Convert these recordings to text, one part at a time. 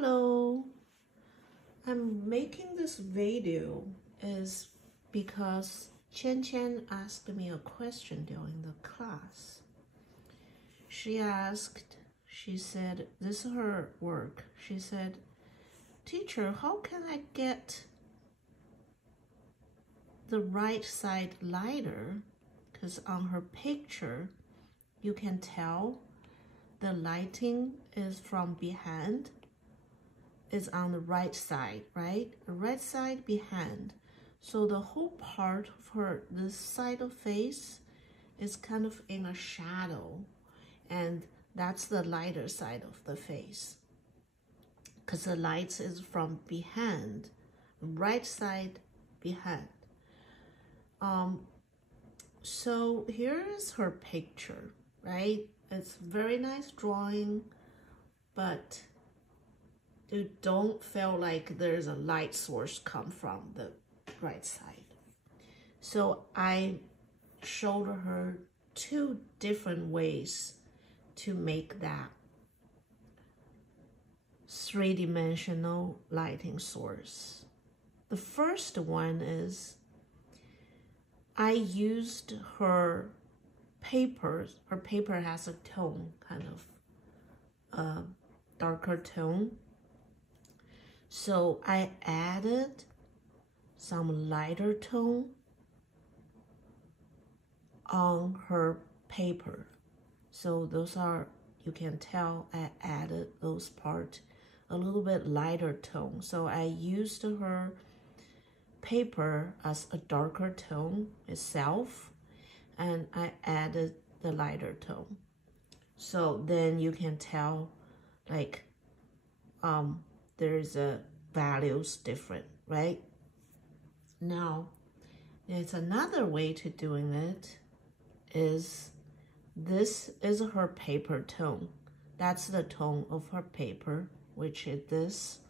Hello, I'm making this video is because Qianqian asked me a question during the class. She said, this is her work. She said, teacher, how can I get the right side lighter? Because on her picture, you can tell the lighting is from behind. Is on the right side, right? The right side behind. So the whole part of her, this side of face is kind of in a shadow. And that's the lighter side of the face. Because the light is from behind, right side behind. So here is her picture, right? It's very nice drawing, but you don't feel like there's a light source come from the right side. So I showed her two different ways to make that three-dimensional lighting source. The first one is I used her paper. Her paper has a tone, kind of darker tone. So I added some lighter tone on her paper. So those are, you can tell I added those parts a little bit lighter tone. So I used her paper as a darker tone itself, and I added the lighter tone. So then you can tell like there's a values different, right? Now, there's another way to doing it is this is her paper tone. That's the tone of her paper, which is this.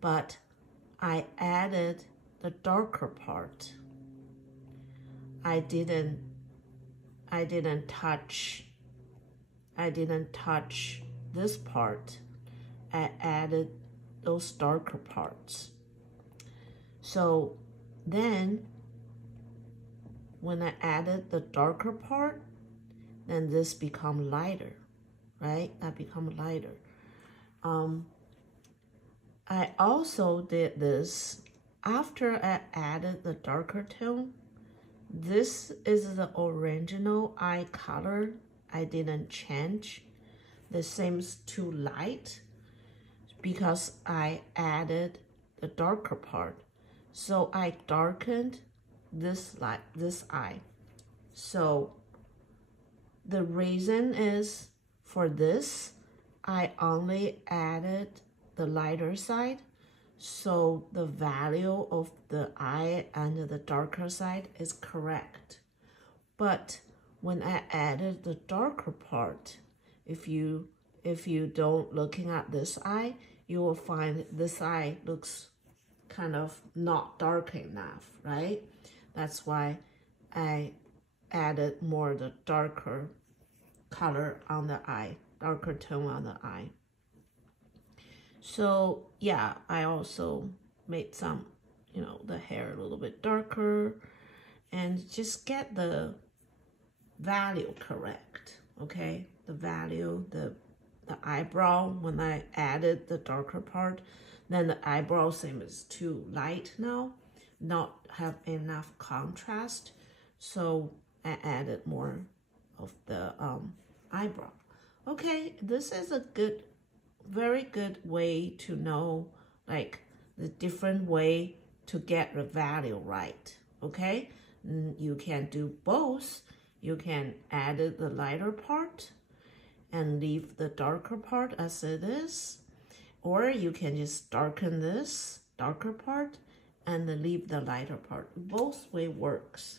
But I added the darker part. I didn't touch this part. I added those darker parts. So then when I added the darker part, then this become lighter, right? That become lighter. I also did this after I added the darker tone. This is the original eye color. I didn't change. This seems too light because I added the darker part. So I darkened this eye. So the reason is for this, I only added the lighter side. So the value of the eye and the darker side is correct. But when I added the darker part, if you don't looking at this eye, you will find this eye looks kind of not dark enough, right? That's why I added more the darker color on the eye, darker tone on the eye. So yeah, I also made some, the hair a little bit darker and just get the value correct, okay? The value, the eyebrow, when I added the darker part, then the eyebrow seems too light now, not have enough contrast. So I added more of the eyebrow. Okay, this is a very good way to know like the different way to get the value right, okay? You can do both. You can add the lighter part and leave the darker part as it is, or you can just darken this darker part and leave the lighter part. Both way works.